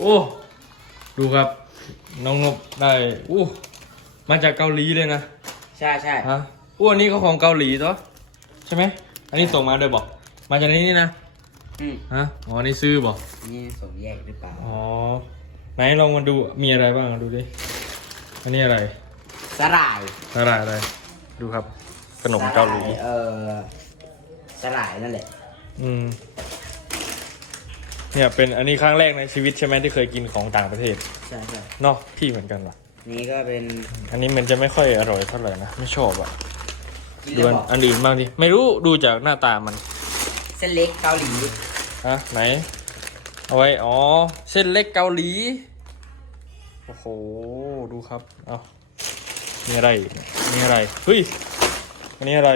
โอ้ ดูครับ น้องนบได้อู้มาจากเกาหลีเลยนะใช่ใช่ฮะอู้อันนี้ก็ของเกาหลีตัวใช่ไหมอันนี้ส่งมาโดยบอก มาจากนี้นี่นะอืมฮะอ๋ออันนี่ซื้อบอกนี่ส่งแยกหรือเปล่าอ๋อไหนลองมาดูมีอะไรบ้างดูดิอันนี้อะไรสลายอะไรอะไร ดูครับขนมเกาหลีสยเออสลายนั่นแหละ อืม เนี่ยเป็นอันนี้ครั้งแรกในชีวิตใช่ไหมที่เคยกินของต่างประเทศใช่ใช่เนาะพี่เหมือนกันว่ะ นี่ก็เป็นอันนี้มันจะไม่ค่อยอร่อยเท่าไหร่นะไม่ชอบอะกินดูแล้วอันบอกอันอื่นบ้างดิไม่รู้ดูจากหน้าตามันเส้นเล็กเกาหลีฮะไหนเอาไว้อ๋อเส้นเล็กเกาหลีโอ้โหดูครับเอามีอะไรอีกเนี่ยมีอะไรเฮ้ยอันนี้อะไร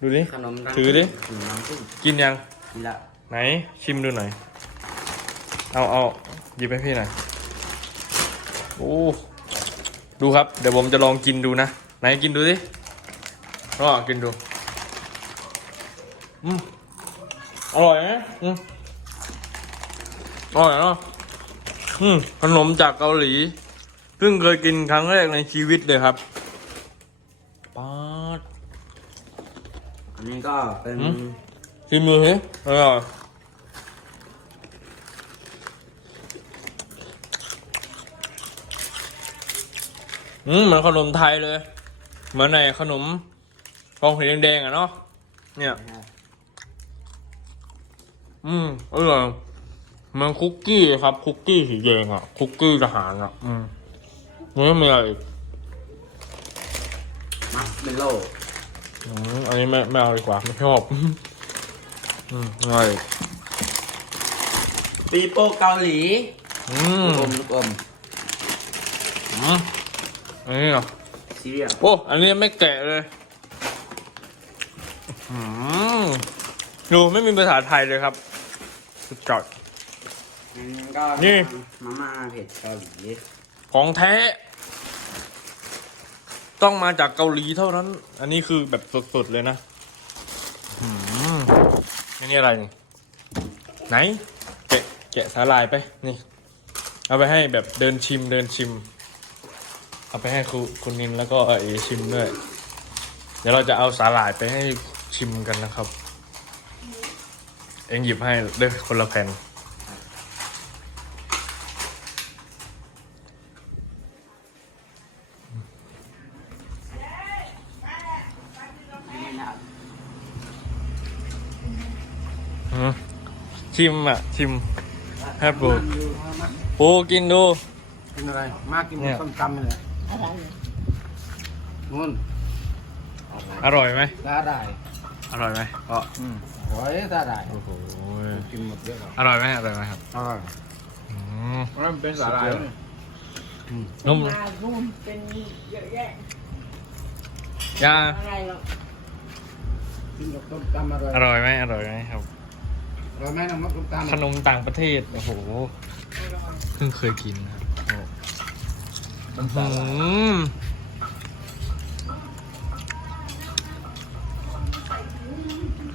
ดูดิขนมรังถือดิขนมรังผึ้งกินยังกินละไหนชิมดูหน่อย เอาเอาหยิบให้พี่หน่อยโอ้ดูครับ เดี๋ยวผมจะลองกินดูนะ ไหนกินดูสิก็กินดู อืมอร่อยไหมอืมอร่อยเนาะอืมขนมจากเกาหลี เพิ่งเคยกินครั้งแรกในชีวิตเลยครับป๊าดอันนี้ก็เป็นหืมชิมดูสิอร่อย อืมเหมือนขนมไทยเลย เหมือนในขนมฟองสีแดงๆอะเนาะเนี่ย อืมอร่อยเหมันคุกกี้ครับ คุกกี้สีแดงอะ คุกกี้ทหารอะ อืมมันไม่มีอะไรอีกมัสเมลโล่อืมอันนี้ไม่ไม่เอาดีกว่าไม่ชอบอืมอร่อยปีโป้เกาหลีอืมลูกอมลูกอมอืม อันนี้เหรอ ซีเรียลโอ้ อันนี้ไม่แกะเลยอืมดูไม่มีภาษาไทยเลยครับ สุดยอด อันนี้ก็นี่ มาม่าเผ็ดเกาหลีของแท้ ต้องมาจากเกาหลีเท่านั้น อันนี้คือแบบสดๆเลยนะอืมอันนี้อะไรนี่ไหน แกะแกะสาลายไป นี่ เอาไปให้แบบเดินชิมเดินชิม เอาไปให้ครูคุณนินแล้วก็เอชิมด้วย เดี๋ยวเราจะเอาสาหร่ายไปให้ชิมกันนะครับ เองหยิบให้เด้อคนละแผ่นอืมชิมอะ ชิมแฮปปูปูกินดู กินอะไร มากกินเนี่ยส้มตำเลย นู่นอร่อยไหมได้ได้อร่อยไหมก็อืมโอ้ยได้ได้โอ้โหกินหมดเยอะหรออร่อยไหมอร่อยไหมครับอร่อยอืมเพราะมันเป็นสาหร่ายสุดยอดนุ่มมานู่นเป็นเยอะแยะยาอะไรหรอกกินกับส้มตำอร่อยอร่อยไหมอร่อยไหมครับอร่อยไหมน้ำมันส้มตำขนมต่างประเทศโอ้โหเพิ่งเคยกินนะครับ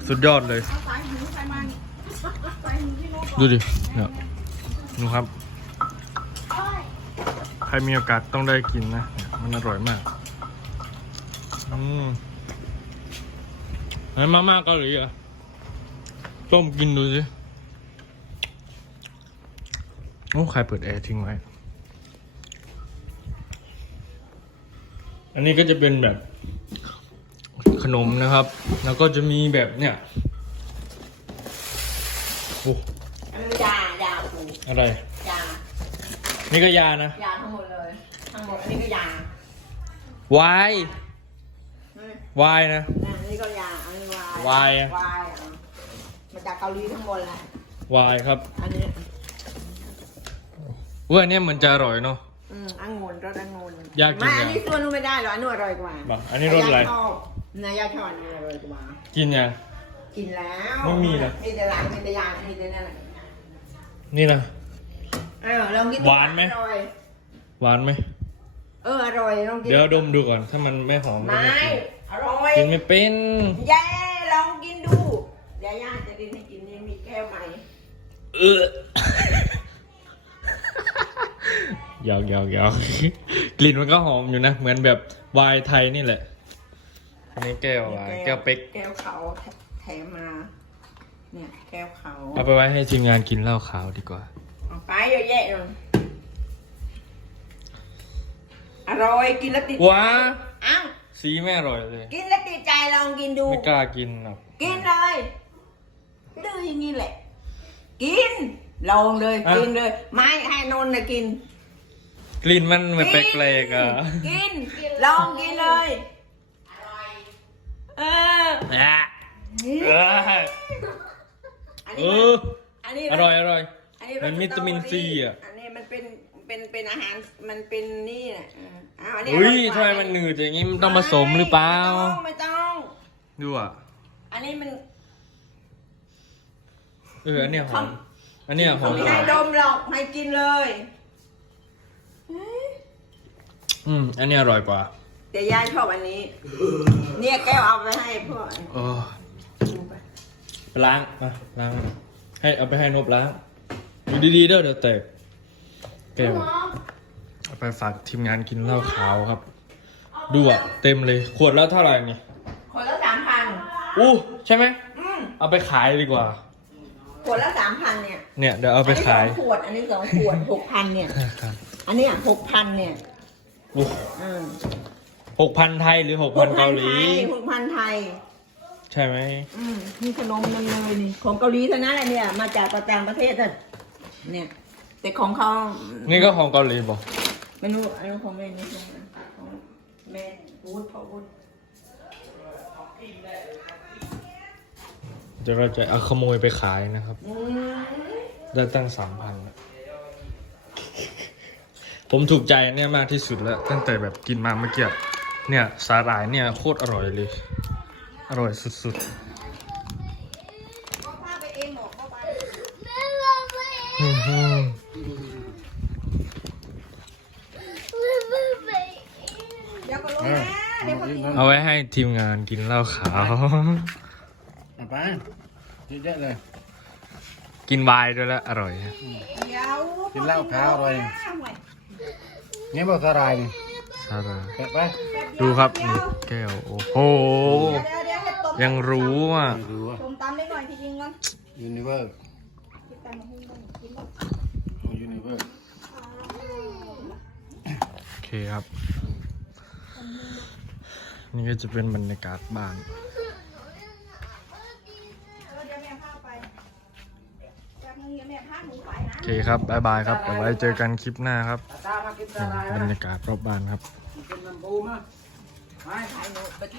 สุดยอดเลย ดูดิเนี่ยดูครับ ใครมีโอกาสต้องได้กินนะ มันอร่อยมาก อืมไหนมาม่าเกาหลีเหรอะต้มกินดูสิ โอ้ ใครเปิดแอร์ทิ้งไว้ อันนี้ก็จะเป็นแบบขนมนะครับ แล้วก็จะมีแบบเนี่ยโอ้อันนี้ยายาปูอะไร ยา นี่ก็ยานะ ยาทั้งหมดเลย ทั้งหมดอันนี้ก็ยาวายอืมวายนะ อันนี้ก็ยา อันนี้วาย วายอะวายอะมาจากเกาหลีทั้งหมดแหละวายครับ อันนี้เว้ยอันเนี้ยมันจะอร่อยเนาะ อืมองุ่นรสองุ่นอยากกินไม่อันยานี้ส่วนนู้นไม่ได้หรอกอันนู้นอร่อยกว่าบอกอันนี้รสอะไร ยาชอบนายาชอบอันนี้อร่อยกว่า กินยัง กินแล้วไม่มีเหรอมีแต่หลานมีแต่ยามีแต่นั่นแหละนี่นะเออลองกินหวานไหม อร่อยหวานไหม เอออร่อยลองกินเดี๋ยวดมดูก่อน ถ้ามันไม่หอมก็ไม่ไม่กินอร่อยกินไม่เป็นแย่ลองกินดูเดี๋ยวย่าจะกินให้กินนี่มีแก้วใหม่เออ ยอกหยอกหยอกกลิ่นมันก็หอมอยู่นะ เหมือนแบบไวน์ไทยนี่แหละ อันนี้แก้วอะไรแก้วเป๊ก แก้วเขาแถมมา เนี่ยแก้วเขาเอาไปไว้ให้ทีมงานกินเหล้าขาวดีกว่า เอาไปเยอะแยะเลยอร่อยกินแล้วติดใจว้า อ้าวสีไม่อร่อยเลย กินแล้วติดใจลองกินดู ไม่กล้ากินหรอกกินเลยดื้ออย่างนี้แหละ กิน ลองเลยกินเลย ไม่ให้นนท์นะกิน กลิ่นมันเหมือนแปลกๆอะกิน ลองกินเลยเออแอะเอ้ยอันเอนี้ออันนี้อร่อยอร่อยอันนี้มันวิตามินซีอะ อันนี้มันเป็น เป็น เป็นอาหาร มันเป็นนี่น่ะเอออ้าวอันนี้อุ้ยอทำร่ไมกว่ามันหนืดอย่างงี้มันต้องผสมหรือเปล่าไม่ต้องไม่ต้อง ดูอะ อันนี้มัน เอออันเนี้ยหอม อันเนี้ยหอมไม่กให้ว่าดมหรอกให้กินเลย อืม อันเนี้ยอร่อยกว่า แต่ยายชอบอันนี้ เนี่ยแก้วเอาไปให้พ่อเออไปล้างมาล้าง ให้เอาไปให้นบล้างดูดีๆเด้อเดี๋ยวแตกแก้วเอาไปฝากทีมงานกินเหล้าขาวครับ ดูอะเต็มเลย ขวดแล้วเท่าไหร่นี่คนละสามพันอู้ใช่ไหมอืมเอาไปขายดีกว่า ขวดละสามพันเนี่ย เนี่ยเดี๋ยวเอาไปขาย อันนี้สองขวด อันนี้สองขวดหกพันเนี่ย ครับ อันเนี้หกพันเนี่ยอู้อืมหกพันไทยหรือหกพันเกาหลีหกพันไทย ใช่ไหมอืมนี่ขนมนั่นเลยนี่ของเกาหลีเท่านั้นแหละเนี่ย มาจากต่างประเทศอะเนี่ย แต่ของเขานี่ก็ของเกาหลีบอกไม่รู้อันนี้ของแม่นี่ใช่ไหมของแม่พูดพ่อพูดเดี๋ยวเราจะเอาขโมยไปขายนะครับอืมได้ตั้งสามพัน ผมถูกใจอันเนี่ยมากที่สุดแล้ว ตั้งแต่แบบกินมาเมื่อกี้เนี่ยสาหร่ายเนี่ยโคตรอร่อยเลย อร่อยสุดๆอื้อหือเดี๋ยวก็ลงเออนะเดี๋ยวก็เอาอีกนะเอาไว้ให้ทีมงานกินเหล้าขาว เอาไปเยอะแยะเลย กินไวน์ด้วยแล้ว อร่อยฮะเดี๋ยวกินเหล้าขาวอร่อย นี่บอกสาหร่ายนี่สาหร่ายแกะไปดูครับนี่แก้วโอ้โหเดี๋ยวเดี๋ยวให้ตบยังรู้อะไม่รู้ว่าตมตามได้หน่อยที่จริงก่อนยูนิเวอร์คิดตามมาหุ้นก่อนกินก่อนยูนิเวอร์โอเคครับ นี่ก็จะเป็นบรรยากาศบ้าน เคครับบายบายครับเดี๋ยวไว้เจอกันคลิปหน้าครับตามากินสาหร่ายบรรยากาศรอบบ้านครับกินน้ำปูมาไปถ่ายหนูไปถ่าย